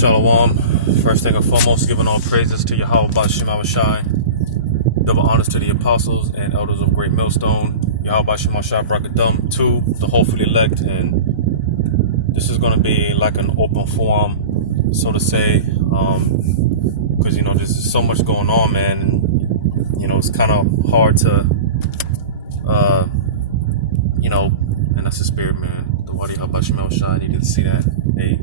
Shalom. First thing and foremost, giving all praises to Yahweh Bashim Shai. Double honors to the apostles and elders of Great Millstone. Yahweh Bashim Shai Brakadum to the hopefully elect. And this is going to be like an open forum, so to say. Because, there's just so much going on, man. And, it's kind of hard to, and that's the spirit, man. The Wadi Habashim Shai. I needed to see that. Hey.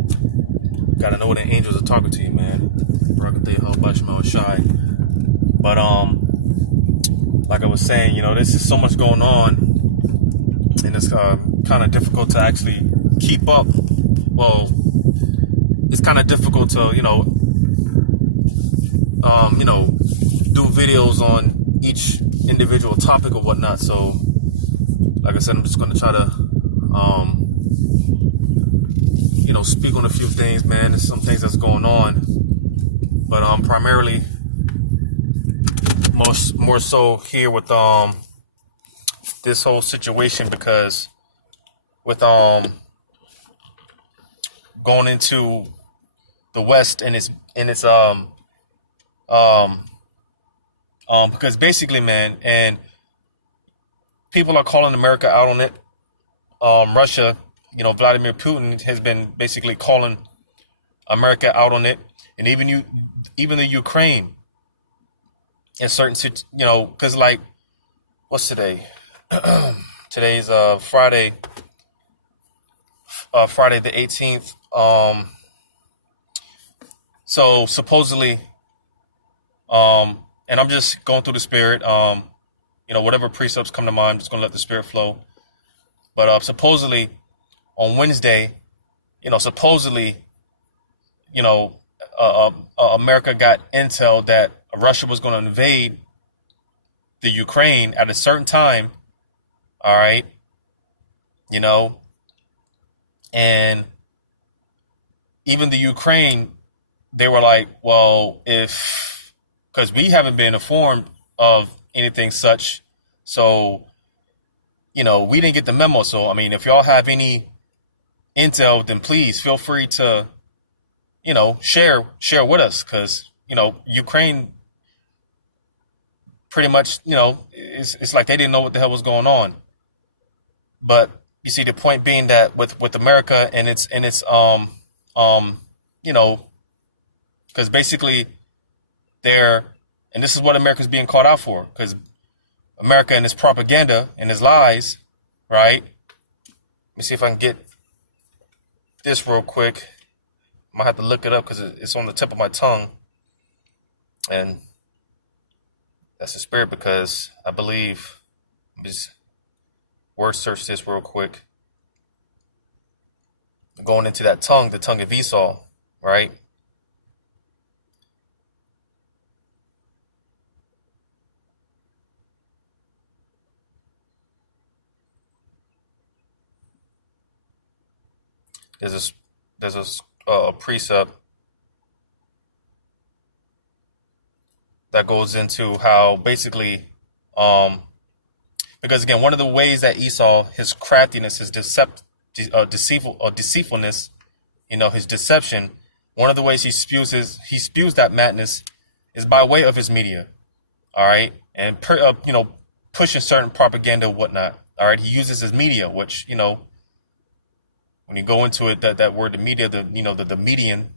Gotta know when the angels are talking to you, man. But like I was saying, there's just so much going on, and it's kind of difficult to actually keep up. Well, it's kind of difficult to, do videos on each individual topic or whatnot. So, like I said, I'm just gonna try to, speak on a few things, man. There's some things that's going on, but primarily more so here with this whole situation, because with going into the West and it's because basically, man, and people are calling America out on it. Russia, Vladimir Putin has been basically calling America out on it, and even the Ukraine in certain, because like, what's today? Today's Friday, Friday the 18th. So supposedly, and I'm just going through the spirit. Whatever precepts come to mind, I'm just gonna let the spirit flow. But supposedly, on Wednesday, America got intel that Russia was going to invade the Ukraine at a certain time. All right. And even the Ukraine, they were like, well, because we haven't been informed of anything such. So, we didn't get the memo. So, if y'all have any intel, then please feel free to, share with us, because, Ukraine pretty much, it's like they didn't know what the hell was going on. But you see, the point being that with America and its because basically and this is what America's being called out for, because America and its propaganda and its lies, right? Let me see if I can get this real quick. I might have to look it up because it's on the tip of my tongue, and that's the spirit, because I believe, let me just word search this real quick. Going into that tongue, the tongue of Esau, right? There's a precept that goes into how basically, because again, one of the ways that Esau, his craftiness, his deceitfulness, his deception, one of the ways he spews that madness is by way of his media, all right, and pushing certain propaganda and whatnot, all right. He uses his media, which when you go into it, that word, the media, the median,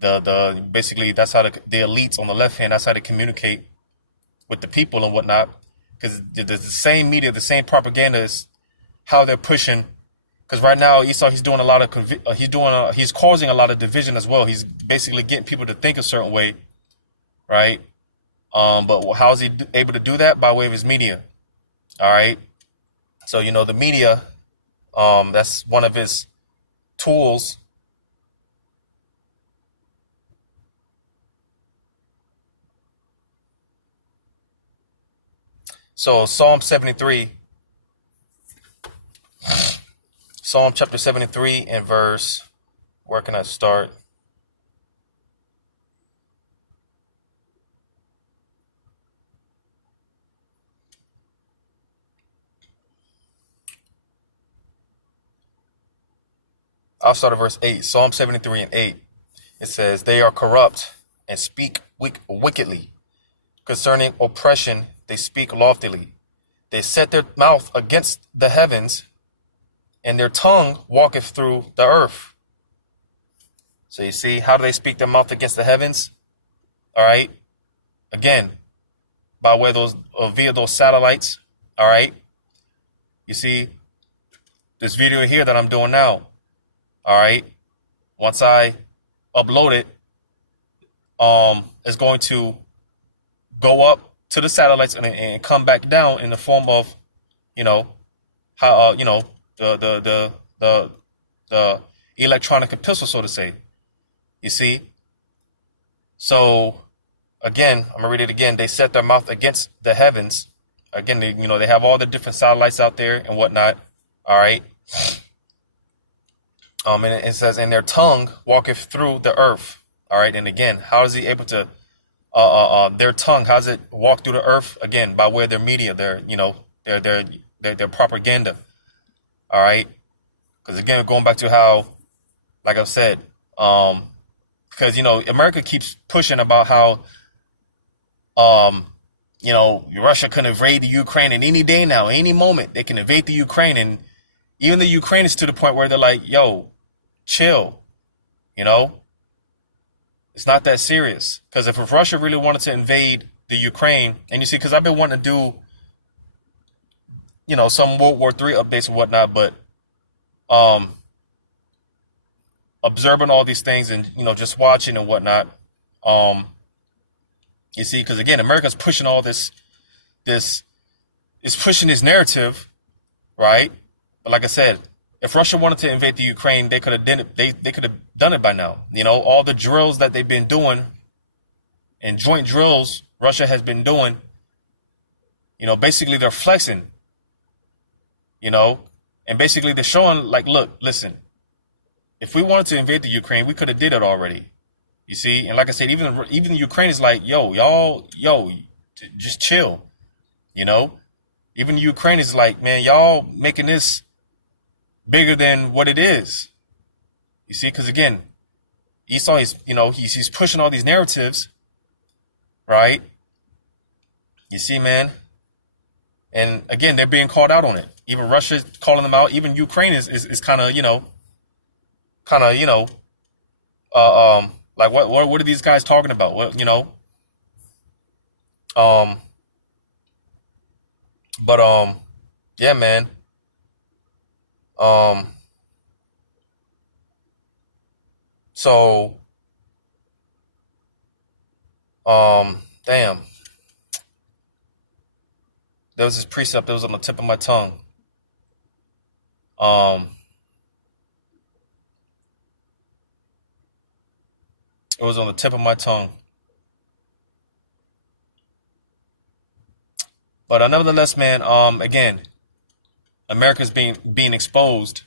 the basically that's how the elites on the left hand, that's how they communicate with the people and whatnot, because the same media, the same propaganda is how they're pushing. Because right now Esau, he's doing a lot of he's causing a lot of division as well. He's basically getting people to think a certain way, right? But how is he able to do that? By way of his media, all right. So the media. That's one of his tools. So Psalm chapter 73 and verse, where can I start? I'll start at verse 8. Psalm 73 and 8. It says, they are corrupt and speak wickedly. Concerning oppression, they speak loftily. They set their mouth against the heavens, and their tongue walketh through the earth. So you see, how do they speak their mouth against the heavens? All right. Again, by way of those, via those satellites. All right. You see, this video here that I'm doing now. All right. Once I upload it, it's going to go up to the satellites and come back down in the form of, how the electronic epistle, so to say. You see? So again, I'm gonna read it again. They set their mouth against the heavens. Again, they have all the different satellites out there and whatnot. All right. And it says, and their tongue walketh through the earth. All right. And again, how is he able to, their tongue, how does it walk through the earth? Again, by way of their media, their propaganda. All right. Because again, going back to how, like I've said, because, America keeps pushing about how, Russia can invade the Ukraine in any day now, any moment. They can invade the Ukraine. And even the Ukraine is to the point where they're like, yo, chill. It's not that serious. Because if Russia really wanted to invade the Ukraine, and you see, because I've been wanting to do, some World War III updates and whatnot, but observing all these things and, just watching and whatnot, you see, because again, America's pushing all this is pushing this narrative, right? But like I said, if Russia wanted to invade the Ukraine, they could have done it. They could have done it by now. All the drills that they've been doing and joint drills Russia has been doing, basically they're flexing, and basically they're showing like, look, listen, if we wanted to invade the Ukraine, we could have did it already. You see, and like I said, even the Ukraine is like, y'all, just chill. Even the Ukraine is like, man, y'all making this bigger than what it is. You see, because again, Esau is, he's pushing all these narratives, right? You see, man, and again, they're being called out on it. Even Russia's calling them out. Even Ukraine is kind of, like what are these guys talking about? What, but yeah, man. So damn. There was this precept that was on the tip of my tongue. It was on the tip of my tongue. But nevertheless, man, again, America's being exposed.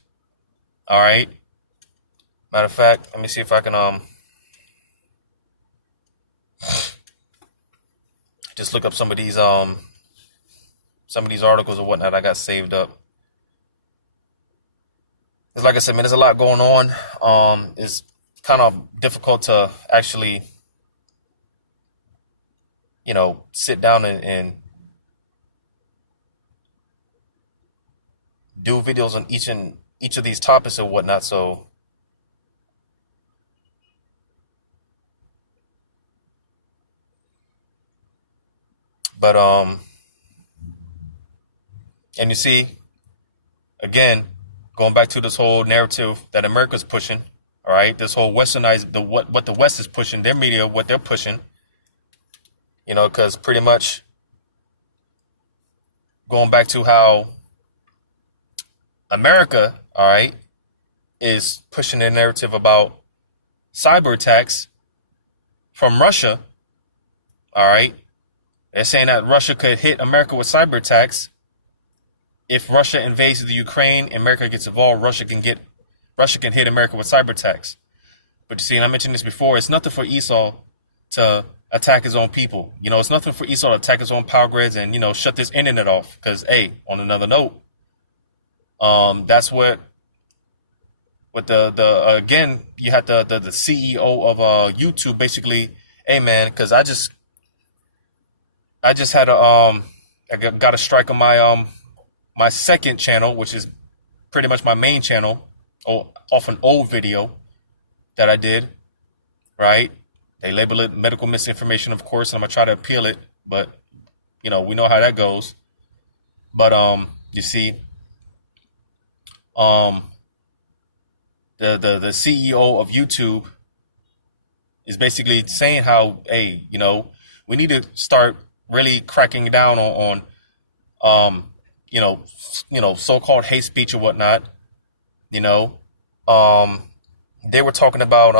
All right. Matter of fact, let me see if I can just look up some of these articles or whatnot I got saved up. It's like I said, man, there's a lot going on. It's kind of difficult to actually, sit down and do videos on each of these topics or whatnot. So, but and you see, again, going back to this whole narrative that America's pushing. All right, this whole westernized, what the West is pushing, their media, what they're pushing, because pretty much going back to how America, all right, is pushing their narrative about cyber attacks from Russia, all right. They're saying that Russia could hit America with cyber attacks. If Russia invades the Ukraine, America gets involved, Russia can hit America with cyber attacks. But you see, and I mentioned this before, it's nothing for Esau to attack his own people. It's nothing for Esau to attack his own power grids and, shut this internet off. Because, hey, on another note, that's what with the again, you had the CEO of YouTube basically, hey man, because I just had I got a strike on my second channel, which is pretty much my main channel, off an old video that I did, right? They label it medical misinformation, of course, and I'm gonna try to appeal it, but we know how that goes. But you see, um, the CEO of YouTube is basically saying how, hey, we need to start really cracking down on so-called hate speech or whatnot. Um, they were talking about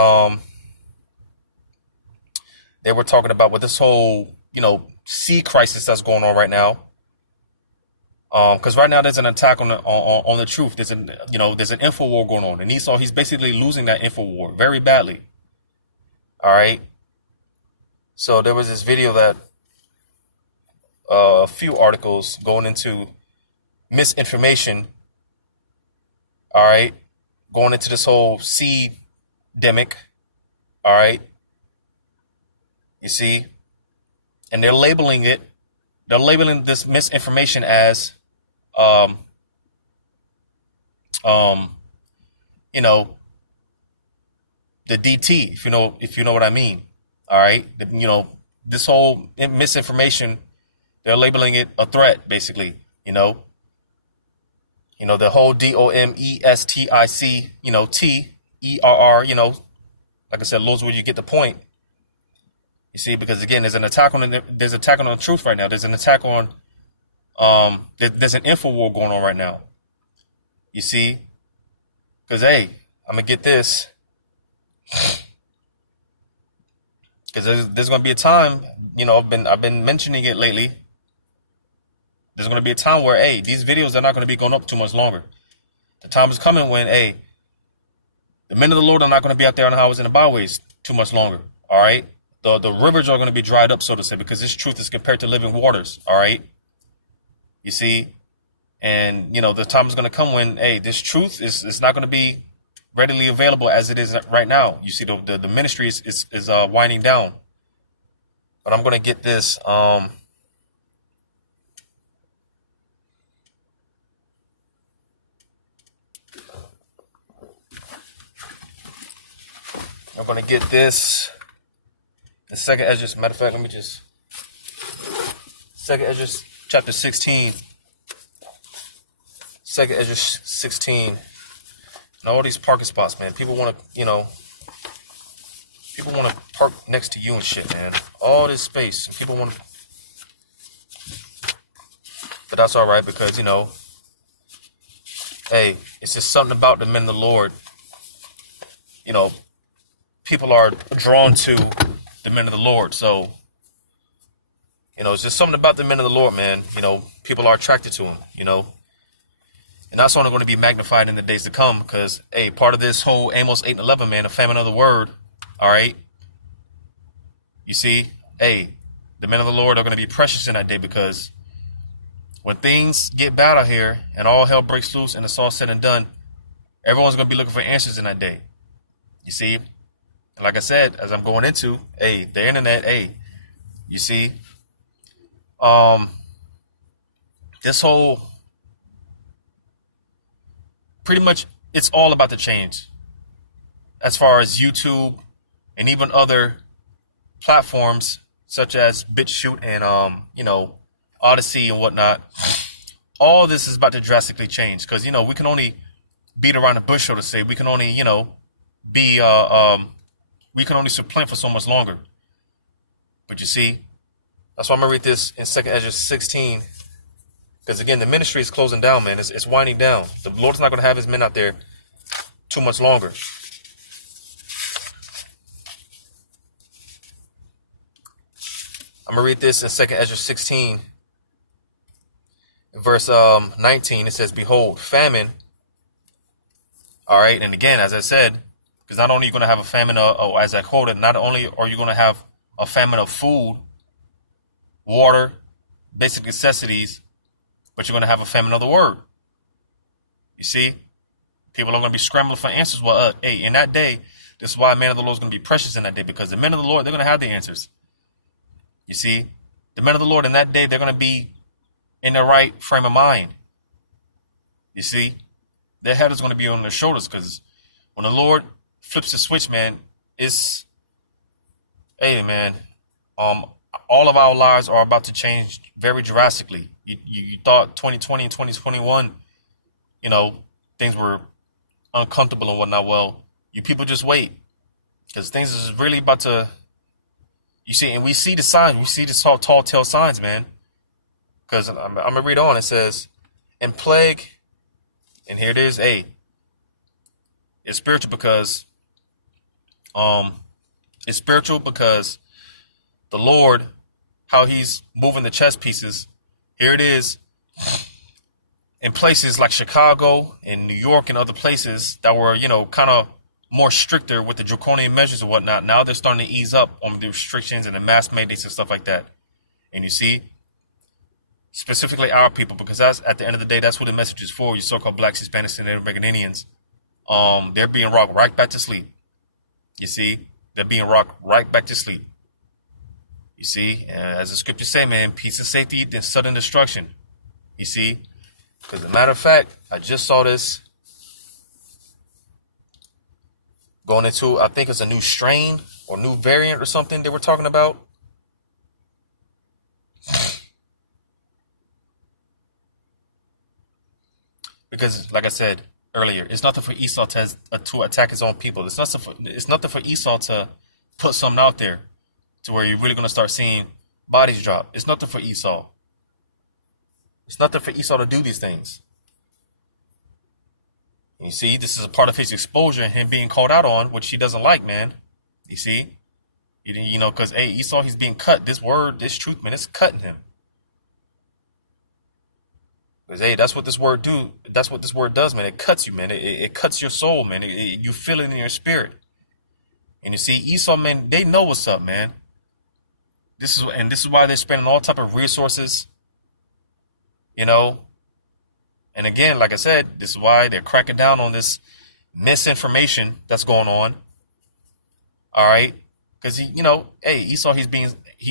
with this whole sea crisis that's going on right now. Because right now there's an attack on the truth. There's an info war going on, and he's basically losing that info war very badly. All right. So there was this video that a few articles going into misinformation. All right, going into this whole sea demic. All right. You see, and they're labeling this misinformation as um, um, you know, the DT, if you know what I mean. All right. This whole misinformation, they're labeling it a threat, basically. The whole DOMESTIC, TERR, like I said, Lord's where you get the point. You see, because again, there's an attack on the truth right now. There's an attack on there's an info war going on right now. You see, because hey, I'm gonna get this. Because there's going to be a time, I've been mentioning it lately. There's going to be a time where, hey, these videos are not going to be going up too much longer. The time is coming when, hey, the men of the Lord are not going to be out there on the highways and the byways too much longer. All right, the rivers are going to be dried up, so to say, because this truth is compared to living waters. All right, you see, and the time is going to come when, hey, this truth is not going to be readily available as it is right now. You see, the ministry is winding down. But I'm going to get this. I'm going to get this. The second Ezra, matter of fact, let me just. Second Ezra chapter 16. Second Ezra 16. And all these parking spots, man. People want to, people want to park next to you and shit, man. All this space. And people want to. But that's all right because, hey, it's just something about the men of the Lord. People are drawn to the men of the Lord. So, it's just something about the men of the Lord, man. People are attracted to him, And that's only going to be magnified in the days to come because, hey, part of this whole Amos 8 and 11, man, a famine of the word, all right? You see, hey, the men of the Lord are going to be precious in that day because when things get bad out here and all hell breaks loose and it's all said and done, everyone's going to be looking for answers in that day. You see? And like I said, as I'm going into, hey, the internet, hey, you see, this whole... Pretty much, it's all about the change. As far as YouTube and even other platforms such as BitChute and Odyssey and whatnot, all this is about to drastically change because we can only beat around the bush, so to say. We can only we can only supplant for so much longer. But you see, that's why I'm gonna read this in 2 Ezra 16. Because again, the ministry is closing down, man. It's winding down. The Lord's not going to have his men out there too much longer. I'm going to read this in 2 Ezra 16, verse 19. It says, behold, famine. All right. And again, as I said, because not only are you going to have a famine, as I quoted, not only are you going to have a famine of food, water, basic necessities, but you're going to have a famine of the word. You see, People are going to be scrambling for answers. Well, hey, in that day, this is why men of the Lord is going to be precious in that day, because the men of the Lord, they're going to have the answers. You see, the men of the Lord in that day, they're going to be in the right frame of mind. You see, their head is going to be on their shoulders, because when the Lord flips the switch, man, it's, hey, man, all of our lives are about to change very drastically. You thought 2020 and 2021, things were uncomfortable and whatnot. Well, you people just wait, because things is really about to, you see, and we see the signs. We see the tall tale signs, man. Because I'm going to read on. It says, and plague, and here it is, it's spiritual because, the Lord, how he's moving the chess pieces, here it is, in places like Chicago and New York and other places that were, kind of more stricter with the draconian measures and whatnot. Now they're starting to ease up on the restrictions and the mass mandates and stuff like that. And you see, specifically our people, because that's, at the end of the day, that's what the message is for. You so-called blacks, Hispanics, and Native American Indians. They're being rocked right back to sleep. You see, they're being rocked right back to sleep. You see, as the scriptures say, man, peace and safety, then sudden destruction. You see, because as a matter of fact, I just saw this going into, I think it's a new strain or new variant or something they were talking about. Because, like I said earlier, it's nothing for Esau to attack his own people. It's nothing for Esau to put something out there to where you're really going to start seeing bodies drop. It's nothing for Esau. It's nothing for Esau to do these things. And you see, this is a part of his exposure and him being called out on, which he doesn't like, man. You see? Because, Esau, he's being cut. This word, this truth, man, it's cutting him. Because, that's what this word do. That's what this word does, man. It cuts you, man. It cuts your soul, man. You feel it in your spirit. And you see, Esau, man, they know what's up, man. This is why they're spending all type of resources, And again, like I said, this is why they're cracking down on this misinformation that's going on. All right, because Esau, he's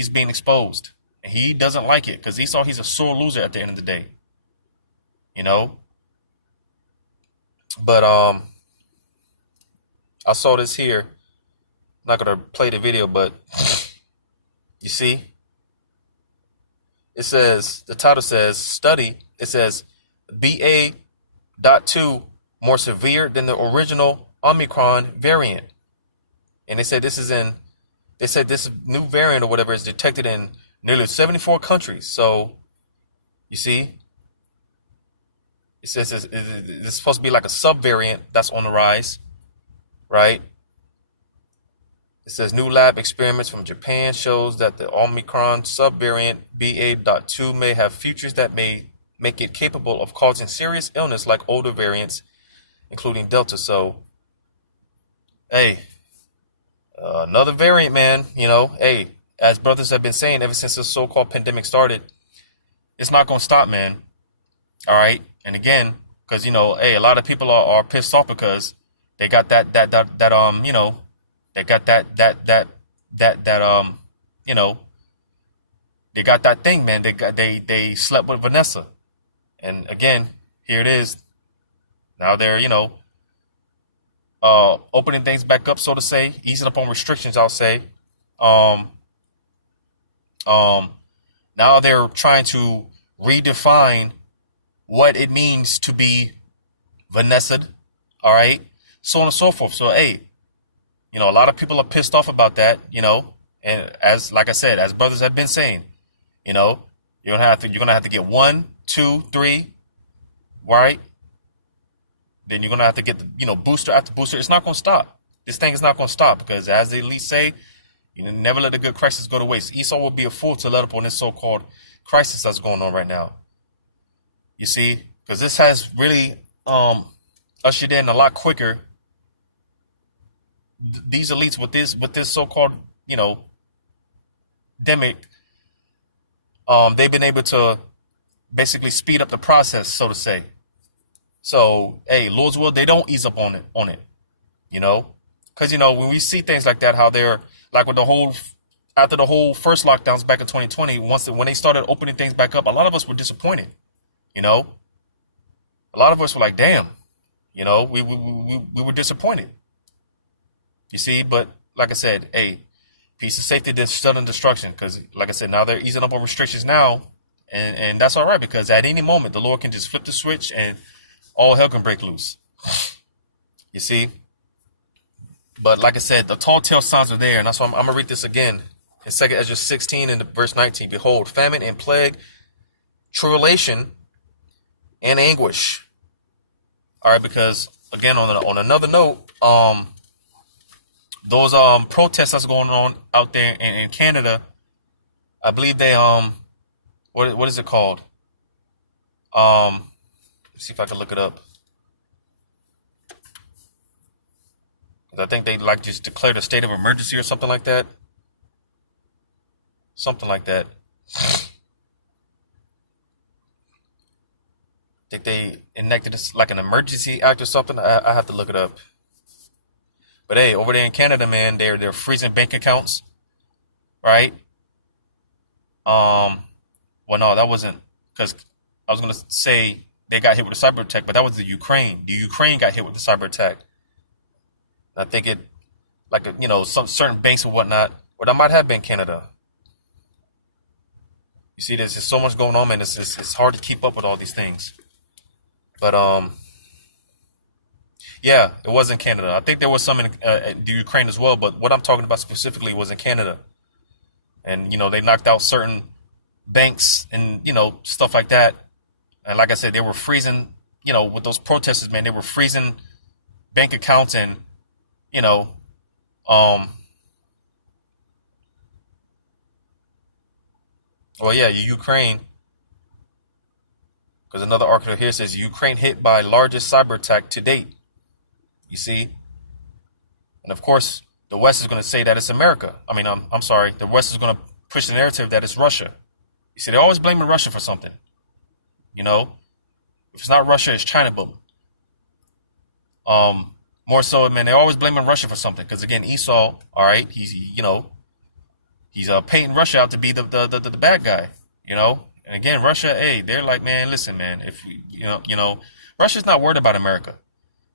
being exposed, and he doesn't like it, because Esau, he's a sore loser at the end of the day. But I saw this here. I'm not gonna play the video, but you see, it says, the title says study. It says BA.2 more severe than the original Omicron variant, and they said this new variant or whatever is detected in nearly 74 countries. So you see, it says this is supposed to be like a subvariant that's on the rise, right? It says new lab experiments from Japan shows that the Omicron subvariant BA.2 may have features that may make it capable of causing serious illness like older variants, including Delta. So, another variant, man. As brothers have been saying ever since the so-called pandemic started, it's not going to stop, man. All right. And again, because, a lot of people are pissed off because they got they got they got that thing, man. They slept with Vanessa. And again, here it is. Now they're, opening things back up, so to say, easing up on restrictions, I'll say. Now they're trying to redefine what it means to be Vanessa'd, all right, so on and so forth. So, a lot of people are pissed off about that, and like I said, as brothers have been saying, you're gonna have to get 1, 2, 3, right? Then you're gonna have to get the, booster after booster. It's not gonna stop. This thing is not gonna stop, because as the elite say, never let a good crisis go to waste. Esau will be a fool to let up on this so-called crisis that's going on right now. You see, because this has really ushered in a lot quicker. These elites with this so-called demic, they've been able to basically speed up the process, so to say. So, hey, Lord's will, they don't ease up on it, you know? Because, when we see things like that, how they're, like with the whole, after the whole first lockdowns back in 2020, when they started opening things back up, a lot of us were disappointed, you know? A lot of us were like, damn, we were disappointed, you see? But like I said, hey, peace and safety, sudden destruction. Because, like I said, now they're easing up on restrictions now, and that's all right, because at any moment the Lord can just flip the switch and all hell can break loose. You see? But like I said, the tall tale signs are there, and that's why I'm gonna read this again in 2 Ezra 16 and verse 19. Behold, famine and plague, tribulation and anguish. All right, because again, on another note, those protests that's going on out there in Canada, I believe they what is it called? Let's see if I can look it up. I think they like just declared a state of emergency or something like that. Something like that. I think they enacted this like an emergency act or something. I have to look it up. But hey, over there in Canada, man, they're freezing bank accounts, right? Well, no, that wasn't, because I was gonna say they got hit with a cyber attack, but that was the Ukraine. The Ukraine got hit with the cyber attack. I think it, like some certain banks and whatnot, or that might have been Canada. You see, there's just so much going on, man. It's hard to keep up with all these things. But yeah, it was in Canada. I think there was some in the Ukraine as well. But what I'm talking about specifically was in Canada, and they knocked out certain banks and stuff like that. And like I said, they were freezing. With those protesters, man, they were freezing bank accounts and well, yeah, Ukraine, because another article here says Ukraine hit by largest cyber attack to date. You see, and of course, the West is going to say that it's America. I mean, I'm sorry, the West is going to push the narrative that it's Russia. You see, they're always blaming Russia for something. If it's not Russia, it's China. But more so, man, they're always blaming Russia for something. Because again, Esau, all right, he's painting Russia out to be the bad guy, And again, Russia, hey, they're like, man, listen, man, if we, Russia's not worried about America.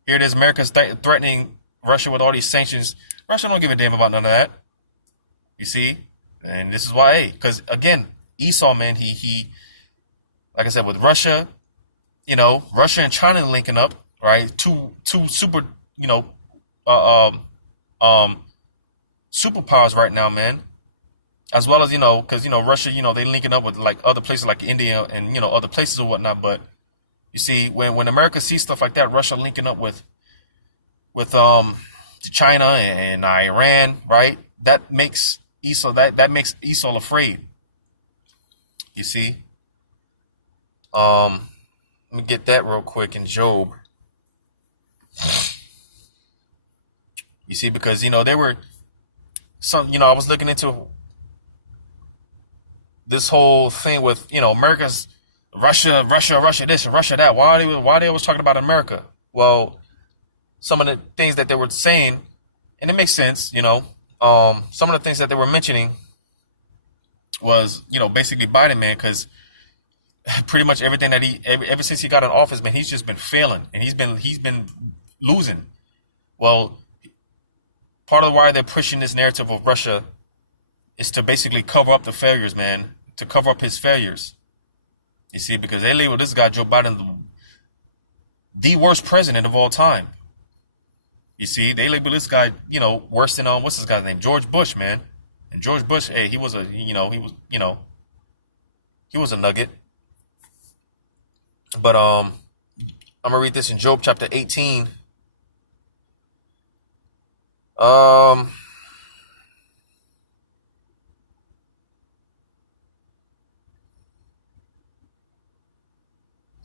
Here it is, America's threatening Russia with all these sanctions. Russia don't give a damn about none of that. You see, and this is why, hey, because again, Esau, man, he, like I said, with Russia, Russia and China linking up, right? Two super, superpowers right now, man. As well as, because, Russia, they linking up with like other places like India and, other places or whatnot. But you see, when America sees stuff like that, Russia linking up with China and Iran, right? That makes Esau, that makes Esau afraid. You see? Let me get that real quick in Job. You see, because, they were some, I was looking into this whole thing with, America's Russia this and Russia that. Why they always talking about America? Well, some of the things that they were saying, and it makes sense, some of the things that they were mentioning was, basically Biden, man, because pretty much everything that ever since he got in office, man, he's just been failing and he's been losing. Well, part of why they're pushing this narrative of Russia is to basically cover up the failures, man, to cover up his failures. You see, because they label this guy, Joe Biden, the worst president of all time. You see, they label this guy, worse than, what's this guy's name? George Bush, man. And George Bush, hey, he was a nugget. But I'm gonna read this in Job chapter 18.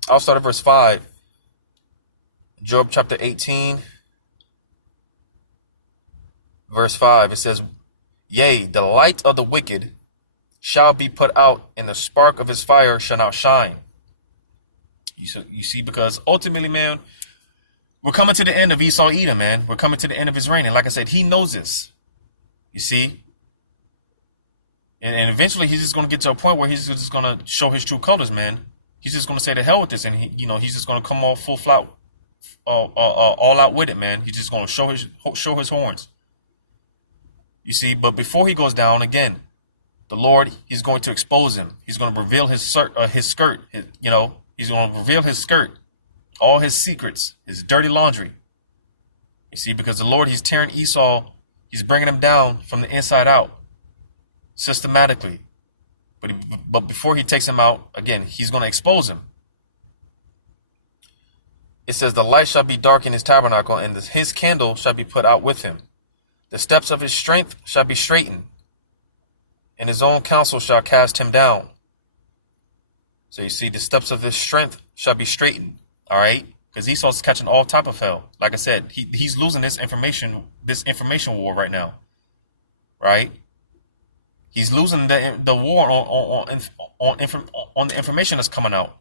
I'll start at verse 5. Job chapter 18, verse 5. It says, Yea, the light of the wicked shall be put out, and the spark of his fire shall not shine. You see, because ultimately, man, we're coming to the end of Esau Edom, man. We're coming to the end of his reign. And like I said, he knows this. You see? And eventually he's just going to get to a point where he's just going to show his true colors, man. He's just going to say to hell with this. And, he's just going to come all full flat, all out with it, man. He's just going to show his horns. You see? But before he goes down, again, the Lord, he's going to expose him. He's going to reveal his skirt. He's going to reveal his skirt. All his secrets, his dirty laundry. You see, because the Lord, he's tearing Esau, he's bringing him down from the inside out, systematically. But before he takes him out, again, he's going to expose him. It says, the light shall be dark in his tabernacle, and his candle shall be put out with him. The steps of his strength shall be straightened, and his own counsel shall cast him down. So you see, the steps of his strength shall be straightened. All right, because Esau's catching all type of hell. Like I said, he's losing this information war right now. Right? He's losing the war on the information that's coming out.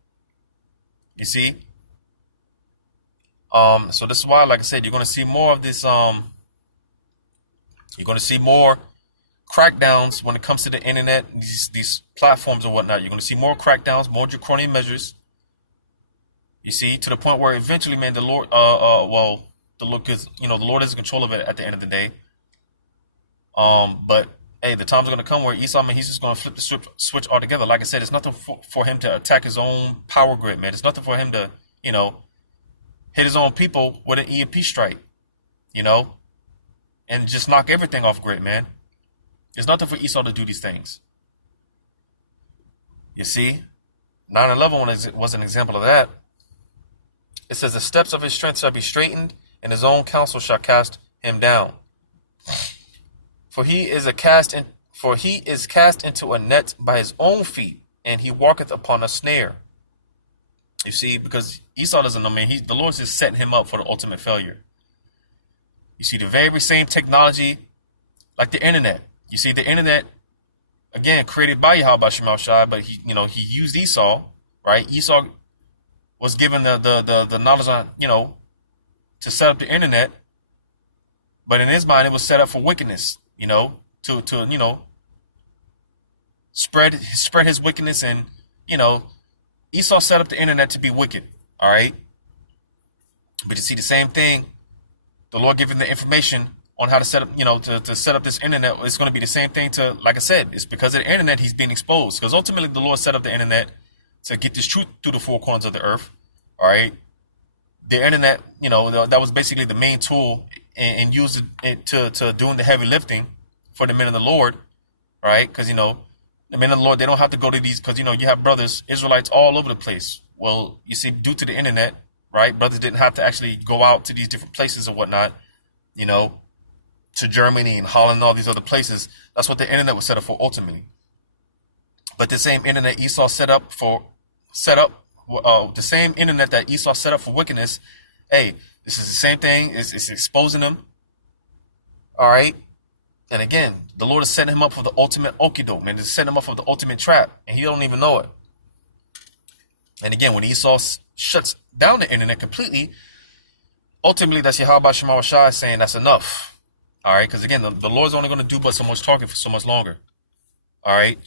You see? So this is why, like I said, you're going to see more of this. You're going to see more crackdowns when it comes to the internet, these platforms and whatnot. You're going to see more crackdowns, more draconian measures. You see, to the point where eventually, man, the Lord, the Lord is in control of it at the end of the day. But hey, the time's going to come where Esau, man, he's just going to flip the switch altogether. Like I said, it's nothing for him to attack his own power grid, man. It's nothing for him to, hit his own people with an EMP strike, and just knock everything off grid, man. There's nothing for Esau to do these things. You see, 9/11 was an example of that. It says, the steps of his strength shall be straightened, and his own counsel shall cast him down. For he is cast into a net by his own feet, and he walketh upon a snare. You see, because Esau doesn't know, man, the Lord's just setting him up for the ultimate failure. You see, the very same technology, like the internet. You see, the internet, again, created by Yahweh Shema Shai, but he used Esau, right? Esau was given the knowledge on, to set up the internet, but in his mind it was set up for wickedness, to spread his wickedness, and Esau set up the internet to be wicked, all right? But you see the same thing, the Lord giving the information on how to set up, to set up this internet. It's going to be the same thing to, like I said, it's because of the internet he's being exposed, because ultimately the Lord set up the internet to get this truth through the four corners of the earth. All right. The internet, that was basically the main tool, and used it to doing the heavy lifting for the men of the Lord. All right. Because, the men of the Lord, they don't have to go to these, because, you have brothers, Israelites all over the place. Well, you see, due to the internet, right, brothers didn't have to actually go out to these different places and whatnot, to Germany and Holland and all these other places. That's what the internet was set up for ultimately. But the same internet Esau set up, the same internet that Esau set up for wickedness, hey, this is the same thing. It's exposing them. All right. And again, the Lord is setting him up for the ultimate okido, man. He's setting him up for the ultimate trap, and he don't even know it. And again, when Esau shuts down the internet completely, ultimately that's Yahweh Shema Shai saying that's enough. All right. Because again, the Lord's only going to do but so much talking for so much longer. All right.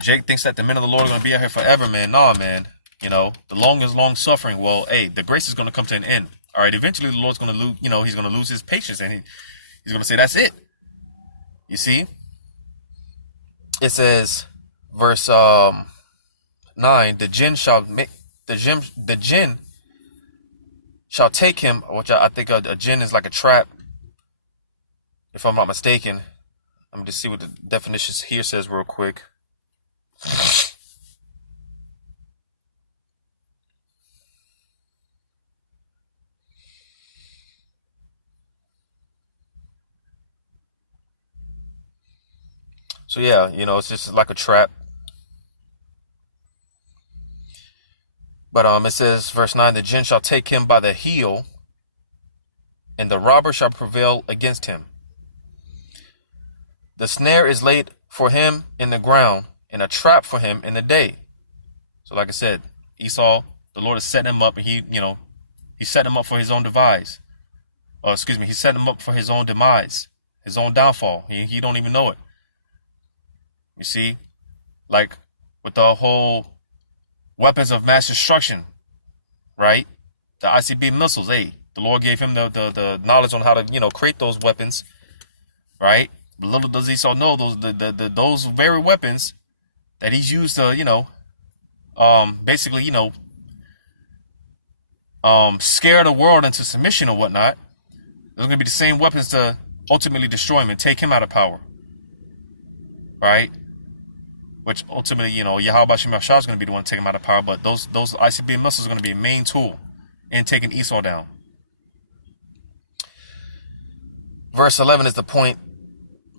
Jake thinks that the men of the Lord are going to be out here forever, man. Nah, man. The long is long suffering. Well, hey, the grace is going to come to an end. All right. Eventually, the Lord's going to lose. He's going to lose his patience, and he's going to say, "That's it." You see. It says, verse 9: the jinn shall take him. Which I think a jinn is like a trap, if I'm not mistaken. Let me just see what the definition here says real quick. So yeah, it's just like a trap. But it says, verse 9, the jinn shall take him by the heel, and the robber shall prevail against him. The snare is laid for him in the ground, and a trap for him in the day. So like I said, Esau, The Lord is setting him up, and he set him up for his own demise. He set him up for his own demise, his own downfall. He don't even know it. You see, like with the whole weapons of mass destruction, right? The ICB missiles. Hey, the Lord gave him the knowledge on how to create those weapons, right? But little does Esau know those very weapons that he's used to basically scare the world into submission or whatnot. Those are going to be the same weapons to ultimately destroy him and take him out of power. Right? Which ultimately, Yahweh Shem Yahshua is going to be the one to take him out of power. But those ICBM missiles are going to be a main tool in taking Esau down. Verse 11 is the point.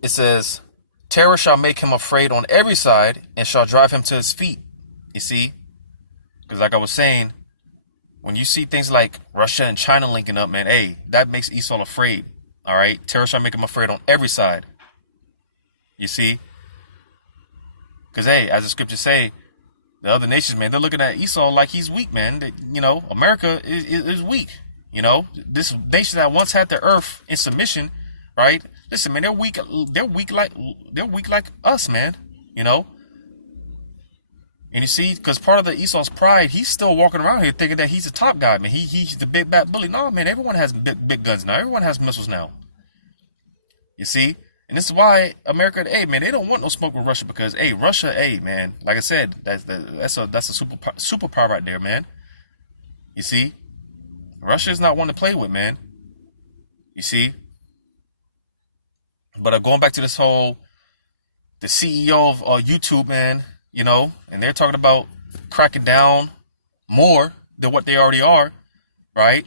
It says, terror shall make him afraid on every side and shall drive him to his feet. You see? Because like I was saying, when you see things like Russia and China linking up, man, hey, that makes Esau afraid. All right? Terror shall make him afraid on every side. You see? Because, hey, as the scriptures say, the other nations, man, they're looking at Esau like he's weak, man. That, America is weak. This nation that once had the earth in submission, right? Listen, man, they're weak. They're weak like us, man. And you see, because part of the Esau's pride, he's still walking around here thinking that he's the top guy, man. He's the big bad bully. No, man, everyone has big guns now. Everyone has missiles now. You see? And this is why America, hey, man, they don't want no smoke with Russia because, hey, Russia, hey, man, like I said, that's a superpower right there, man. You see? Russia is not one to play with, man. You see? But going back to this whole, the CEO of YouTube, man, and they're talking about cracking down more than what they already are, right?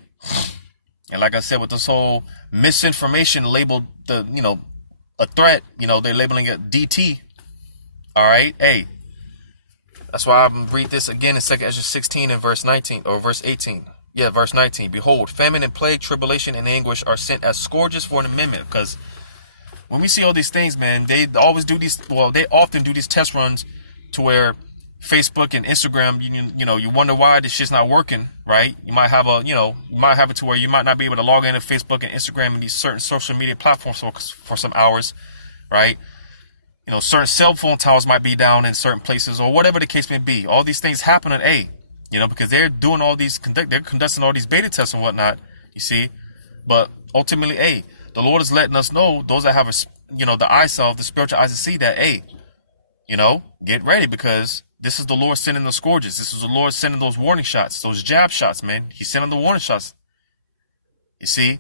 And like I said, with this whole misinformation labeled a threat, they're labeling it DT. All right, hey, that's why I'm gonna read this again in 2 Ezra 16 and verse 19 or verse 18. Yeah, verse 19. Behold, famine and plague, tribulation and anguish are sent as scourges for an amendment. Because when we see all these things, man, they often do these test runs to where Facebook and Instagram, you wonder why this shit's not working, right? You might have it to where you might not be able to log into Facebook and Instagram and these certain social media platforms for some hours, right? Certain cell phone towers might be down in certain places or whatever the case may be. All these things happen at because they're doing they're conducting all these beta tests and whatnot, you see. But ultimately, the Lord is letting us know, those that have the eyesight, the spiritual eyes to see that, get ready, because this is the Lord sending the scourges. This is the Lord sending those warning shots, those jab shots, man. He's sending the warning shots. You see,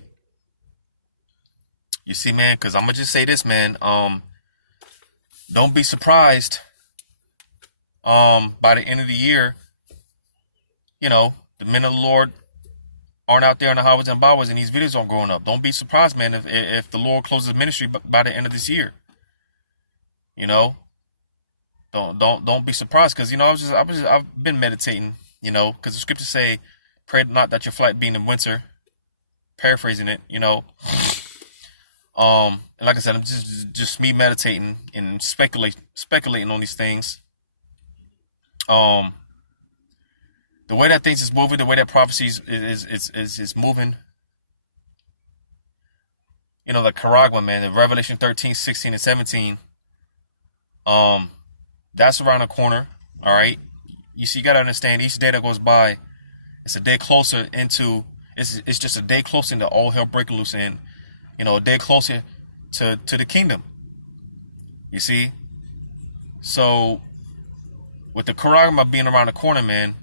man, because I'm going to just say this, man. Don't be surprised by the end of the year, the men of the Lord aren't out there on the highways and byways and these videos aren't going up. Don't be surprised, man, if the Lord closes ministry by the end of this year. Don't be surprised, because I've been meditating, because the scriptures say, pray not that your flight be in the winter. Paraphrasing it, and like I said, I'm just me meditating and speculating on these things. The way that things is moving, the way that prophecies is moving. The Caragua, man, the Revelation 13, 16, and 17. That's around the corner, all right? You see, you got to understand, each day that goes by, it's a day closer into, it's just a day closer into all hell breaking loose, and, a day closer to the kingdom. You see? So, with the Karagma being around the corner, man,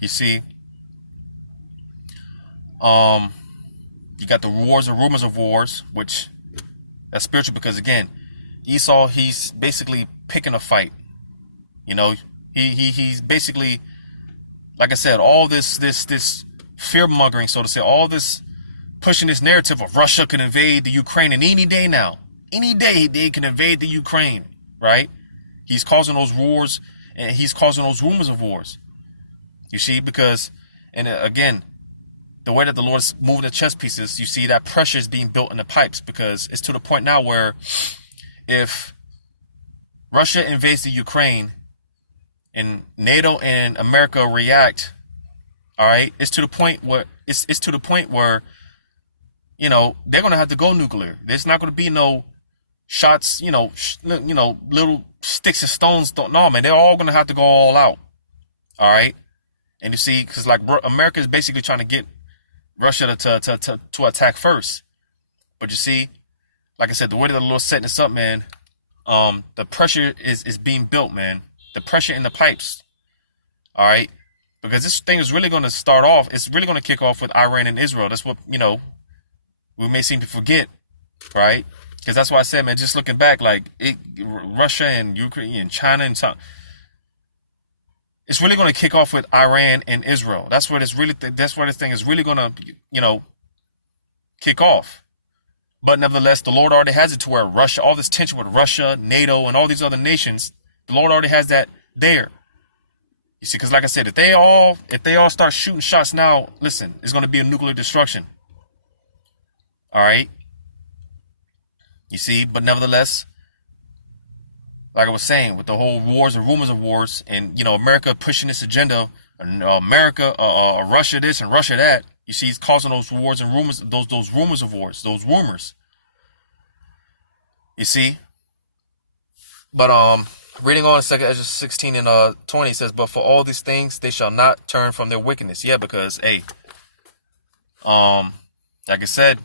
you see, you got the wars and rumors of wars, which, that's spiritual, because, again, Esau, he's basically picking a fight. He's basically, like I said, all this fear mongering, so to say, all this pushing this narrative of Russia can invade the Ukraine, and any day now, any day they can invade the Ukraine, right? He's causing those wars, and he's causing those rumors of wars. You see, because, and again, the way that the Lord's moving the chess pieces, you see that pressure is being built in the pipes, because it's to the point now where if Russia invades the Ukraine and NATO and America react, all right, it's to the point where they're gonna have to go nuclear. There's not gonna be no shots, little sticks and stones. No, man, they're all gonna have to go all out. All right, and you see, because like America is basically trying to get Russia to attack first. But you see, like I said, the way that the Lord's setting this up, man, the pressure is being built, man. The pressure in the pipes. All right, because this thing is really going to start off. It's really going to kick off with Iran and Israel. That's what we may seem to forget, right? Because that's why I said, man, just looking back, like Russia and Ukraine and China and so, it's really going to kick off with Iran and Israel. That's where this thing is really going to, kick off. But nevertheless, the Lord already has it to where Russia, all this tension with Russia, NATO, and all these other nations, the Lord already has that there. You see, because like I said, if they all start shooting shots now, listen, it's going to be a nuclear destruction. All right. You see, but nevertheless, like I was saying, with the whole wars and rumors of wars, and America pushing this agenda, Russia this and Russia that. You see, it's causing those wars and rumors, those rumors of wars, those rumors. You see, but reading on 2 Ezra 16 and 20 says, "But for all these things, they shall not turn from their wickedness." Yeah, because like I said,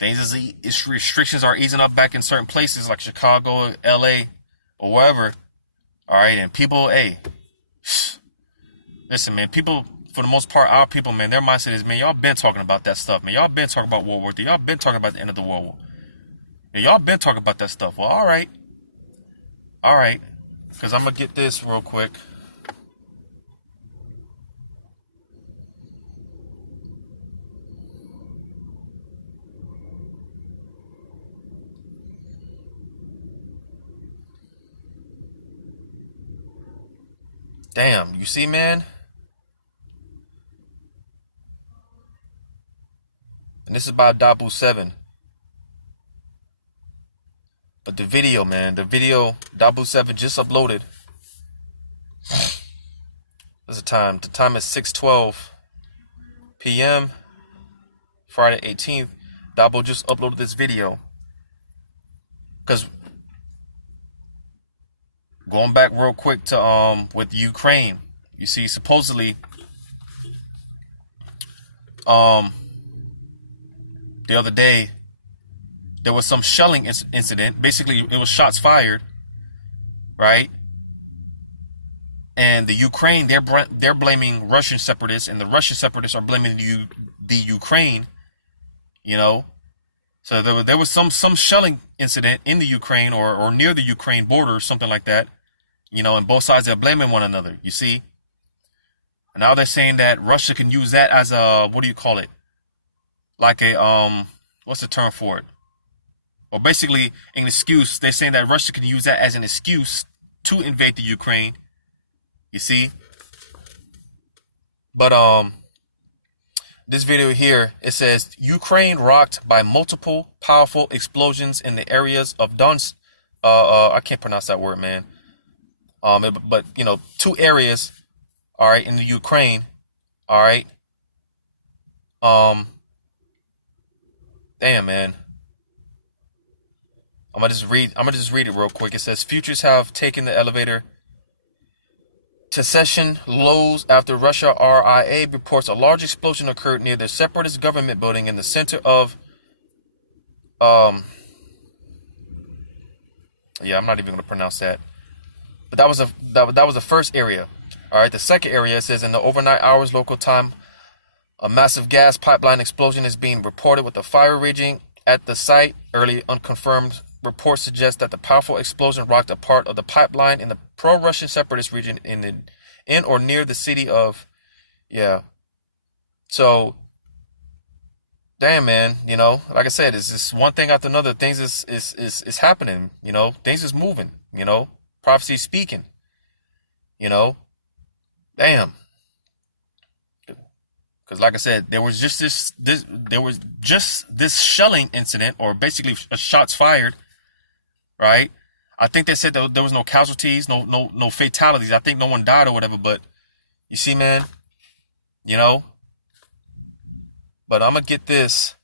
restrictions are easing up back in certain places like Chicago, LA, or wherever. All right, and people, listen, man, people, for the most part, our people, man, their mindset is, man, y'all been talking about that stuff, man. Y'all been talking about World War III. Y'all been talking about the end of the World War. Man, y'all been talking about that stuff. Well, all right, because I'm gonna get this real quick. Damn, you see, man? And this is by Dabu 7. But the video, man, Dabu 7 just uploaded. There's a time. The time is 6:12 p.m. Friday 18th. Dabu just uploaded this video. Because going back real quick to with Ukraine, you see, supposedly the other day there was some shelling incident. Basically, it was shots fired, right? And the Ukraine, they're blaming Russian separatists, and the Russian separatists are blaming the Ukraine. So there was some shelling incident in the Ukraine or near the Ukraine border or something like that. And both sides are blaming one another, you see. And now they're saying that Russia can use that as a, what do you call it? Like a, what's the term for it? Or basically an excuse. They're saying that Russia can use that as an excuse to invade the Ukraine, you see. But this video here, it says, Ukraine rocked by multiple powerful explosions in the areas of Donetsk. I can't pronounce that word, man. But 2 areas, all right, in the Ukraine, all right. Damn, man. I'm gonna just read it real quick. It says, futures have taken the elevator to session lows after Russia RIA reports a large explosion occurred near the separatist government building in the center of I'm not even gonna pronounce that. But that was the first area. All right, the second area says, in the overnight hours local time, a massive gas pipeline explosion is being reported with the fire raging at the site. Early unconfirmed reports suggest that the powerful explosion rocked a part of the pipeline in the pro-Russian separatist region in or near the city of, So, damn, man, like I said, it's just one thing after another. Things is happening, things is moving, prophecy speaking, damn. Because like I said, there was just this shelling incident, or basically shots fired, right? I think they said that there was no casualties, no fatalities. I think no one died or whatever. But you see, man, you know. But I'm gonna get this,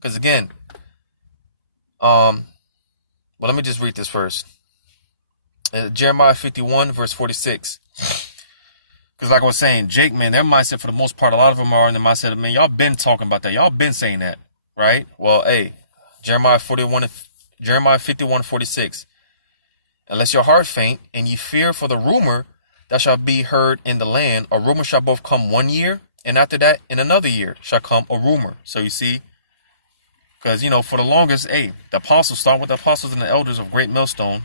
because again, well, let me just read this first. Jeremiah 51 verse 46. Because like I was saying, Jake, man, their mindset for the most part, a lot of them are in the mindset of, man, y'all been talking about that. Y'all been saying that, right? Well, hey, Jeremiah 51:46. Unless your heart faint, and ye fear for the rumor that shall be heard in the land, a rumor shall both come 1 year, and after that, in another year, shall come a rumor. So you see, because, for the longest, hey, the apostles, start with the apostles and the elders of Great Millstone,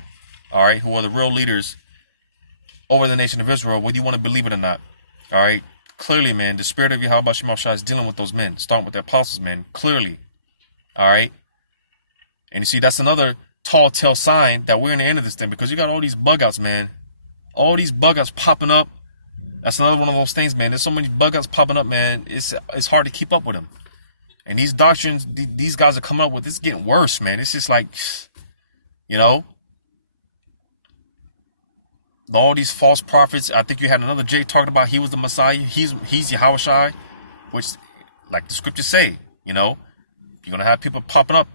all right, who are the real leaders over the nation of Israel, whether you want to believe it or not. All right. Clearly, man, the spirit of Yahweh Shema Shai is dealing with those men, starting with the apostles, man. Clearly. All right. And you see, that's another tall tale sign that we're in the end of this thing, because you got all these bug outs, man. All these bug outs popping up. That's another one of those things, man. There's so many bug outs popping up, man. It's hard to keep up with them. And these doctrines, these guys are coming up with, it's getting worse, man. It's just like, all these false prophets. I think you had another Jay talking about he was the Messiah. He's Yahweh Shai, which, like the scriptures say, you're going to have people popping up,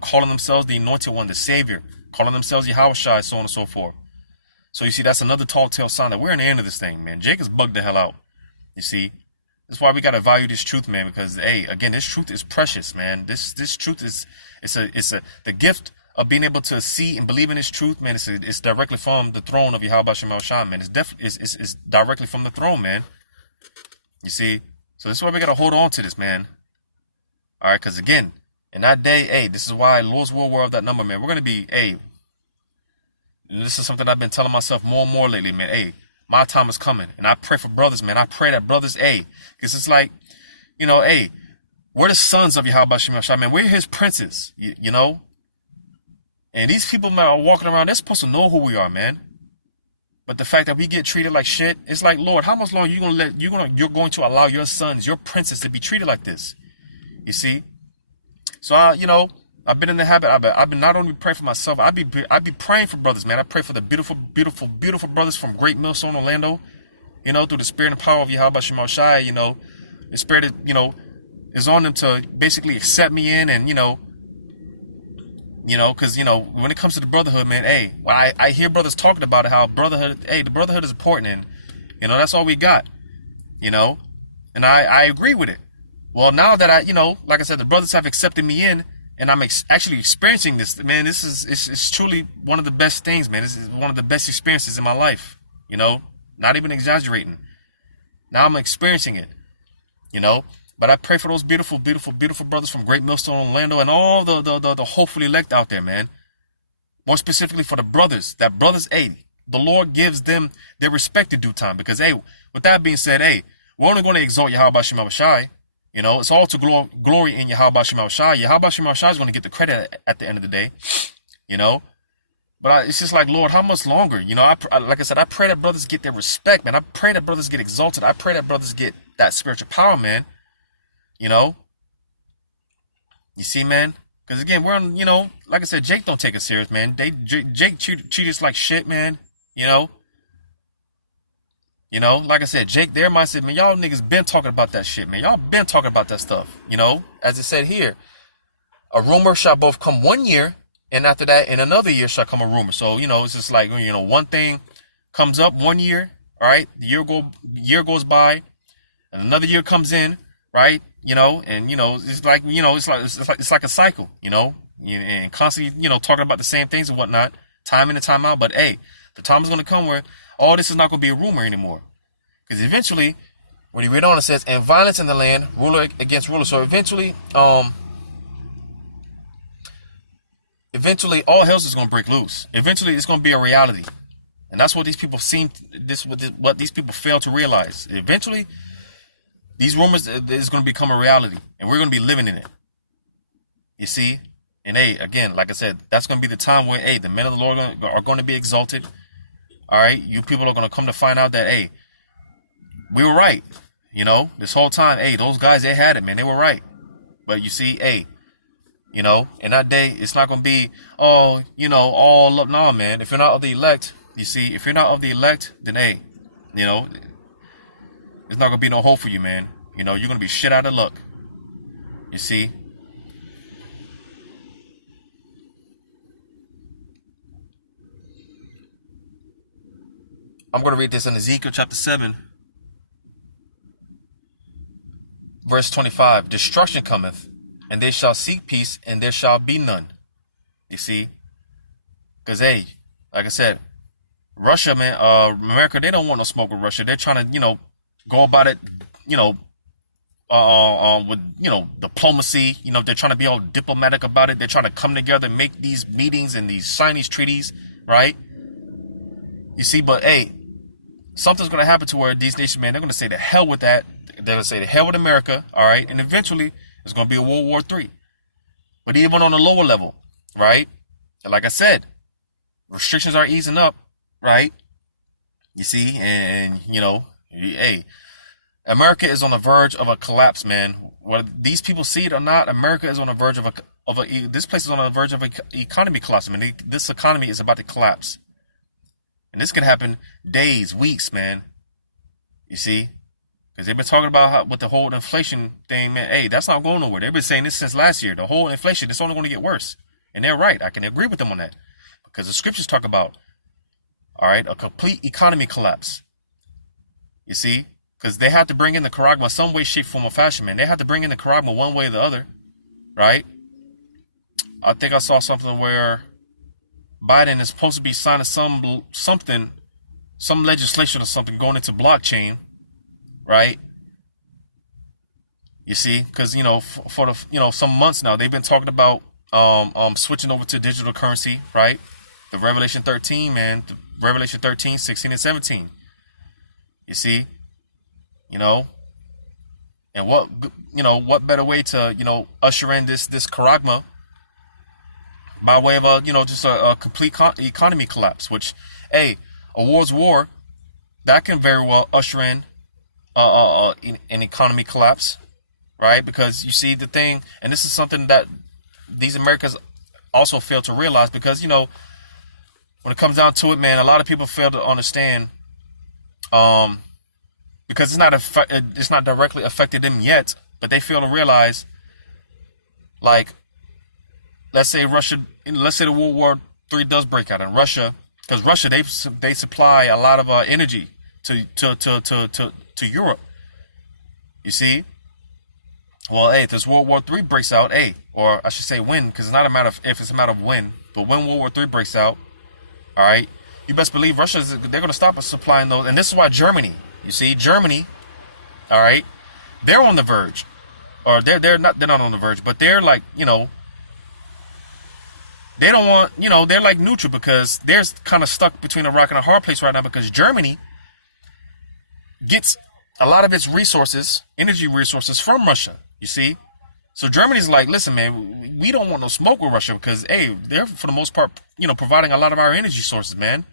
calling themselves the anointed one, the savior, calling themselves Yahweh Shai, so on and so forth. So you see, that's another tall tale sign that we're in the end of this thing, man. Jake is bugged the hell out. You see, that's why we got to value this truth, man, because, hey, again, this truth is precious, man. This truth is, the gift of being able to see and believe in this truth, man. It's directly from the throne of Yahweh Shema Shai, man. It's directly from the throne, man. You see, so this is why we got to hold on to this, man. All right, because again, in that day, hey, this is why Lord's will we're of that number, man. We're going to be, hey, this is something I've been telling myself more and more lately, man. Hey, my time is coming. And I pray for brothers, man. I pray that brothers, hey, because it's like, hey, we're the sons of Yahweh Shema Shai, man. We're his princes, you know. And these people, man, are walking around, they're supposed to know who we are, man. But the fact that we get treated like shit, it's like, Lord, how much longer you're going to allow your sons, your princes, to be treated like this? You see? So I've been in the habit. I've been not only praying for myself, I be praying for brothers, man. I pray for the beautiful, beautiful, beautiful brothers from Great Millstone, Orlando. Through the spirit and power of Yahweh Shema Shai, the spirit, is on them to basically accept me in, and because when it comes to the brotherhood, man, hey, when I hear brothers talking about it, how brotherhood, hey, the brotherhood is important, and that's all we got, and I agree with it. Well, now that like I said, the brothers have accepted me in, and I'm actually experiencing this, man. It's truly one of the best things, man. This is one of the best experiences in my life, not even exaggerating. Now I'm experiencing it, But I pray for those beautiful, beautiful, beautiful brothers from Great Millstone, Orlando, and all the hopefully elect out there, man. More specifically for the brothers, hey, the Lord gives them their respect in due time. Because, hey, with that being said, hey, we're only going to exalt Yahweh Shema Shai. It's all to glory in Yahweh Shema Shai. Yahweh Shema Shai is going to get the credit at the end of the day, But it's just like, Lord, how much longer? Like I said, I pray that brothers get their respect, man. I pray that brothers get exalted. I pray that brothers get that spiritual power, man. You see, man? Because again, we're on, like I said, Jake don't take us serious, man. Jake treat us like shit, man. Like I said, Jake, their mindset, man, y'all niggas been talking about that shit, man. Y'all been talking about that stuff, As it said here, a rumor shall both come 1 year, and after that, in another year shall come a rumor. So, it's just like, one thing comes up 1 year, all right? The year goes by, and another year comes in, right? It's like, it's like a cycle, and constantly, talking about the same things and whatnot, time in and time out. But hey, the time is going to come where all this is not going to be a rumor anymore. Because eventually, when you read on, it says, and violence in the land, ruler against ruler. So eventually, all hell's is going to break loose. Eventually, it's going to be a reality. And that's what these people what these people fail to realize. Eventually, these rumors is going to become a reality, and we're going to be living in it. You see? And hey, again, like I said, that's going to be the time where, hey, the men of the Lord are going to be exalted. All right? You people are going to come to find out that, hey, we were right. This whole time, hey, those guys, they had it, man. They were right. But you see, hey, You know, in that day, it's not going to be, oh, you know, all up. Nah, man. If you're not of the elect, you see, if you're not of the elect, then hey, you know, there's not going to be no hope for you, man. You know, you're going to be shit out of luck. You see? I'm going to read this in Ezekiel chapter 7, verse 25. Destruction cometh, and they shall seek peace, and there shall be none. You see? Because, hey, like I said, Russia, man, America, they don't want no smoke with Russia. They're trying to, you know, go about it, you know, with, you know, diplomacy. You know, they're trying to be all diplomatic about it. They're trying to come together and make these meetings and sign these treaties, right? You see, but, hey, something's going to happen to where these nations, man, they're going to say the hell with that. They're going to say the hell with America, all right? And eventually, it's going to be a World War III. But even on a lower level, right? And like I said, restrictions are easing up, right? You see, and, you know, hey, America is on the verge of a collapse, man. Whether these people see it or not, America is on the verge of this place is on the verge of an economy collapse. I mean, this economy is about to collapse. And this can happen days, weeks, man. You see? Because they've been talking about how, with the whole inflation thing, man. Hey, that's not going nowhere. They've been saying this since last year. The whole inflation, it's only going to get worse. And they're right. I can agree with them on that. Because the scriptures talk about, all right, a complete economy collapse. You see? Because they have to bring in the charagma some way, shape, form, or fashion, man. They have to bring in the charagma one way or the other. Right? I think I saw something where Biden is supposed to be signing some legislation or something going into blockchain, right? You see, because, you know, for the, you know, some months now, they've been talking about switching over to digital currency, right? The Revelation 13, man, Revelation 13, 16, and 17. You see, you know, and what better way to, you know, usher in this charagma by way of just a complete economy collapse, which, hey, a war's war, that can very well usher in an economy collapse, right? Because you see the thing, and this is something that these Americans also fail to realize, because, you know, when it comes down to it, man, a lot of people fail to understand, because it's not directly affected them yet, but they fail to realize, like, let's say the World War III does break out in Russia, because Russia, they supply a lot of energy to Europe. You see? Well, hey, if this World War III breaks out, hey, or I should say when, because it's not a matter of if, it's a matter of when. But when World War III breaks out, all right, you best believe they're going to stop us supplying those. And this is why Germany, you see, Germany, all right, they're on the verge, or they're not on the verge, but they're like, you know, they don't want, you know, they're like neutral, because they're kind of stuck between a rock and a hard place right now, because Germany gets a lot of its resources, energy resources, from Russia, you see? So Germany's like, listen, man, we don't want no smoke with Russia, because, hey, they're, for the most part, you know, providing a lot of our energy sources, man.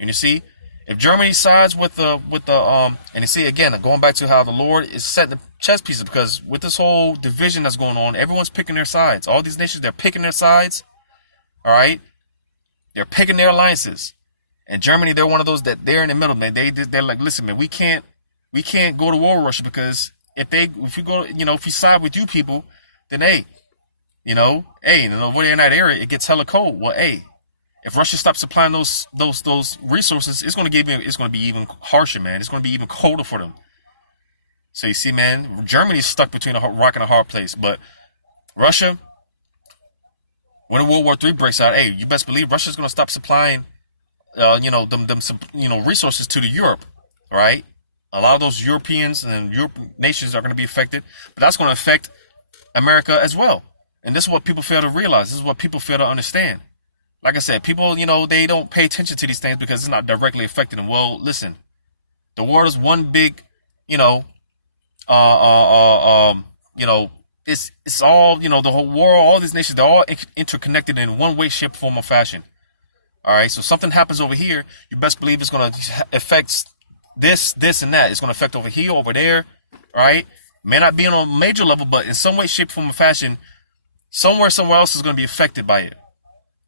And you see, if Germany sides with the and you see, again, going back to how the Lord is setting the chess pieces, because with this whole division that's going on, everyone's picking their sides. All these nations, they're picking their sides. All right, they're picking their alliances, and Germany, they're one of those that they're in the middle, man. They're like, listen, man, we can't go to war with Russia, because if we side with you people, then hey, over there in that area, it gets hella cold. Well, hey, if Russia stops supplying those resources, it's going to be even harsher, man. It's going to be even colder for them. So you see, man, Germany's stuck between a rock and a hard place, but Russia, when World War III breaks out, hey, you best believe Russia's going to stop supplying, resources to Europe, right? A lot of those Europeans and nations are going to be affected, but that's going to affect America as well. And this is what people fail to realize. This is what people fail to understand. Like I said, people, they don't pay attention to these things because it's not directly affecting them. Well, listen, the world is one big, it's all, the whole world, all these nations, they're all interconnected in one way, shape, form, or fashion. All right, so something happens over here, you best believe it's going to affect this, and that. It's going to affect over here, over there, right? May not be on a major level, but in some way, shape, form, or fashion, somewhere else is going to be affected by it.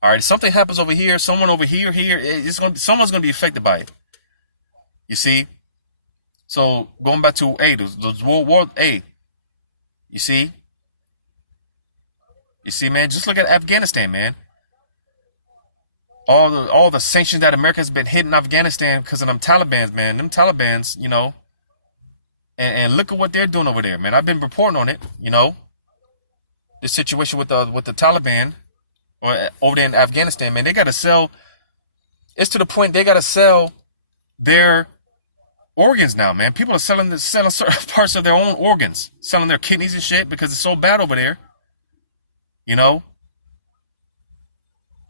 All right, if something happens over here, someone over here, someone's going to be affected by it. You see? So going back to those World War A, you see, man. Just look at Afghanistan, man. All the sanctions that America has been hitting Afghanistan because of them Talibans, man. Them Talibans, and look at what they're doing over there, man. I've been reporting on it, the situation with the Taliban or over there in Afghanistan, man. They got to sell. It's to the point they got to sell their organs now, man. People are selling certain parts of their own organs, selling their kidneys and shit because it's so bad over there. You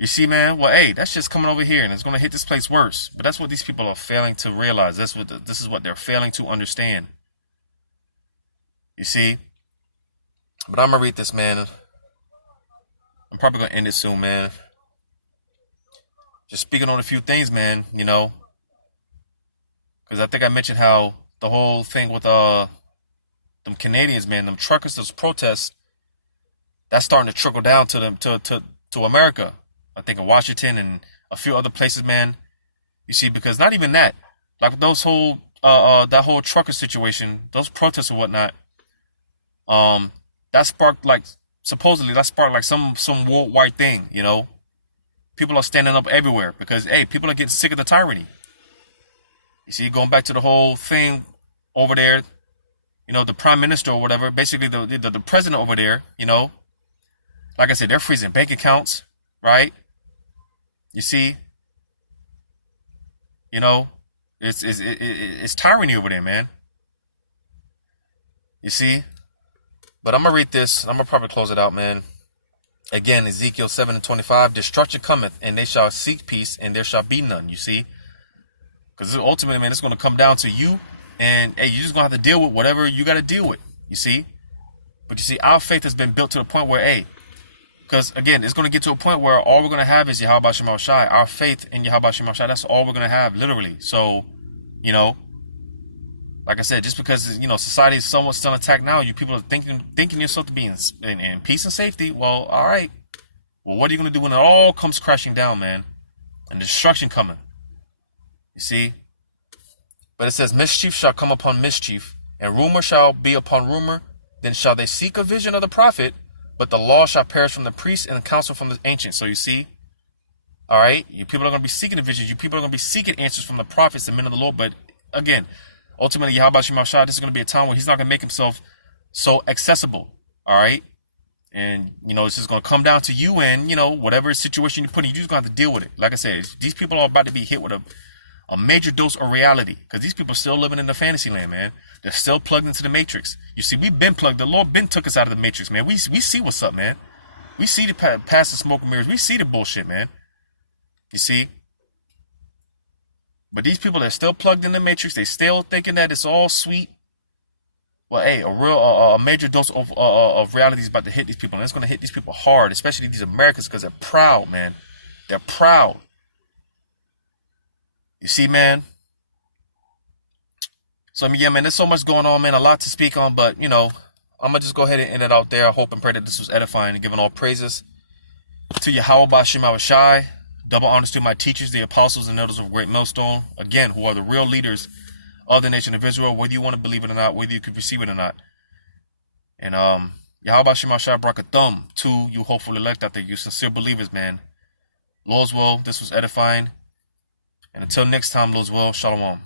see, man. Well, hey, that's just coming over here, and it's gonna hit this place worse. But that's what these people are failing to realize. This is what they're failing to understand. You see. But I'm gonna read this, man. I'm probably gonna end it soon, man. Just speaking on a few things, man. Because I think I mentioned how the whole thing with them Canadians, man, them truckers, those protests, that's starting to trickle down to them to America. I think in Washington and a few other places, man. You see, because not even that, like those whole that whole trucker situation, those protests and whatnot, that sparked supposedly some worldwide thing. People are standing up everywhere because people are getting sick of the tyranny. You see, going back to the whole thing over there, the prime minister or whatever, basically the president over there, like I said, they're freezing bank accounts, right? You see, it's tyranny over there, man. You see, but I'm gonna read this. I'm gonna probably close it out, man. Again, Ezekiel 7:25: Destruction cometh, and they shall seek peace, and there shall be none. You see, because ultimately, man, it's gonna come down to you, and you're just gonna have to deal with whatever you got to deal with. You see, but you see, our faith has been built to the point where, because again, it's going to get to a point where all we're going to have is Yahweh Shema Shai. Our faith in Yahweh Shema Shai, that's all we're going to have, literally. So, like I said, just because, society is somewhat still attacked now, you people are thinking yourself to be in peace and safety. Well, all right. Well, what are you going to do when it all comes crashing down, man? And destruction coming. You see? But it says, mischief shall come upon mischief, and rumor shall be upon rumor. Then shall they seek a vision of the prophet, but the law shall perish from the priests and the counsel from the ancients. So you see, all right, you people are going to be seeking the visions. You people are going to be seeking answers from the prophets and men of the Lord. But again, ultimately, Yahweh Shema Shai, this is going to be a time where he's not going to make himself so accessible. All right. And, this is going to come down to you and, whatever situation you're putting, you're just going to have to deal with it. Like I said, these people are about to be hit with a major dose of reality because these people are still living in the fantasy land, man. They're still plugged into the matrix. You see, we've been plugged. The Lord been took us out of the matrix, man. We see what's up, man. We see the past the smoke and mirrors. We see the bullshit, man. You see? But these people, they're still plugged in the matrix. They still thinking that it's all sweet. Well, a major dose of reality is about to hit these people. And it's going to hit these people hard, especially these Americans, because they're proud, man. They're proud. You see, man? So, yeah, man, there's so much going on, man. A lot to speak on, but, I'm going to just go ahead and end it out there. I hope and pray that this was edifying and giving all praises to Yahweh Shema Shai. Double honors to my teachers, the apostles and elders of Great Millstone, again, who are the real leaders of the nation of Israel, whether you want to believe it or not, whether you could receive it or not. And Yahweh Shema Shai brought a thumb to you hopeful elect out there, you sincere believers, man. Lord's will, this was edifying. And until next time, Lord's will, shalom.